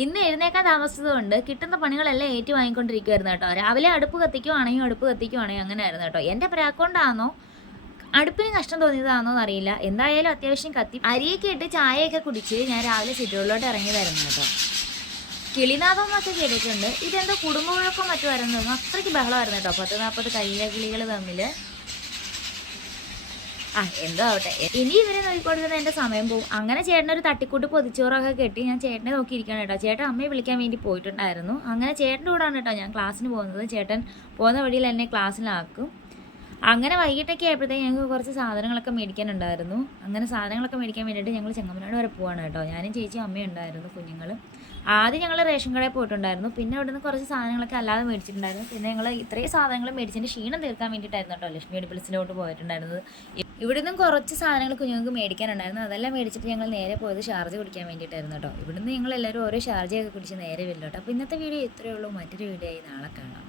ഇന്ന് എഴുന്നേക്കാൻ താമസിച്ചതുകൊണ്ട് കിട്ടുന്ന പണികളെല്ലാം ഏറ്റു വാങ്ങിക്കൊണ്ടിരിക്കുവായിരുന്നു കേട്ടോ. രാവിലെ അടുപ്പ് കത്തിക്കുവാണെങ്കിൽ അങ്ങനെയായിരുന്നു കേട്ടോ. എൻ്റെ പ്രാക്കൊണ്ടാണോ അടുപ്പിന് കഷ്ടം തോന്നിയതാണോ എന്നറിയില്ല. എന്തായാലും അത്യാവശ്യം കത്തി അരിയൊക്കെ ഇട്ട് ചായയൊക്കെ കുടിച്ച് ഞാൻ രാവിലെ സിറ്റൗട്ടിലോട്ട് ഇറങ്ങിയതായിരുന്നു കേട്ടോ. കിളിനാദം എന്നൊക്കെ കേട്ടിട്ടുണ്ട്. ഇതെന്തോ കുടുംബവഴക്കം മറ്റുമായിരുന്നു. അത്രയ്ക്ക് ബഹളമായിരുന്നു കേട്ടോ. 10-40 കരിയില കിളികൾ തമ്മിൽ. എന്തോ ആവട്ടെ, ഇനി ഇവരെ നോക്കിക്കൊണ്ടിരുന്ന എൻ്റെ സമയം പോകും. അങ്ങനെ ചേട്ടനൊരു തട്ടിക്കൂട്ട് പൊതിച്ചോറൊക്കെ കെട്ടി ഞാൻ ചേട്ടനെ നോക്കിയിരിക്കണം കേട്ടോ. ചേട്ടൻ അമ്മയെ വിളിക്കാൻ വേണ്ടി പോയിട്ടുണ്ടായിരുന്നു. അങ്ങനെ ചേട്ടൻ്റെ കൂടാണ് കേട്ടോ ഞാൻ ക്ലാസ്സിന് പോകുന്നത്. ചേട്ടൻ പോകുന്ന വഴിയിൽ എന്നെ ക്ലാസ്സിലാക്കും. അങ്ങനെ വൈകിട്ടൊക്കെ ആയപ്പോഴത്തേക്ക് ഞങ്ങൾക്ക് കുറച്ച് സാധനങ്ങളൊക്കെ മേടിക്കാനുണ്ടായിരുന്നു. അങ്ങനെ സാധനങ്ങളൊക്കെ മേടിക്കാൻ വേണ്ടിയിട്ട് ഞങ്ങൾ ചെങ്ങമനാട് വരെ പോവാണ് കേട്ടോ. ഞാനും ചേച്ചിയും അമ്മയും ഉണ്ടായിരുന്നു, കുഞ്ഞുങ്ങളും. ആദ്യം ഞങ്ങൾ റേഷൻ കടയിൽ പോയിട്ടുണ്ടായിരുന്നു. പിന്നെ അവിടുന്ന് കുറച്ച് സാധനങ്ങളൊക്കെ അല്ലാതെ മേടിച്ചിട്ടുണ്ടായിരുന്നു. പിന്നെ ഞങ്ങൾ ഇത്രയും സാധനങ്ങൾ മേടിച്ചതിൻ്റെ ക്ഷീണം തീർക്കാൻ വേണ്ടിയിട്ടായിരുന്നു കേട്ടോ ലക്ഷ്മി മെഡിക്കൽസിലോട്ട് പോയിട്ടുണ്ടായിരുന്നത്. ഇവിടുന്ന് കുറച്ച് സാധനങ്ങൾ കുഞ്ഞുങ്ങൾക്ക് മേടിക്കാനുണ്ടായിരുന്നു. അതെല്ലാം മേടിച്ചിട്ട് ഞങ്ങൾ നേരെ പോയത് ഷാർജ കുടിക്കാൻ വേണ്ടിയിട്ടായിരുന്നു കേട്ടോ. ഇവിടുന്ന് ഞങ്ങൾ എല്ലാവരും ഓരോ ഷാർജയൊക്കെ കുടിച്ച് നേരെ വരില്ല കേട്ടോ. അപ്പോൾ ഇന്നത്തെ വീഡിയോ ഇത്രയേ ഉള്ളൂ. മറ്റൊരു വീഡിയോ ആയി നാളെ കാണാം.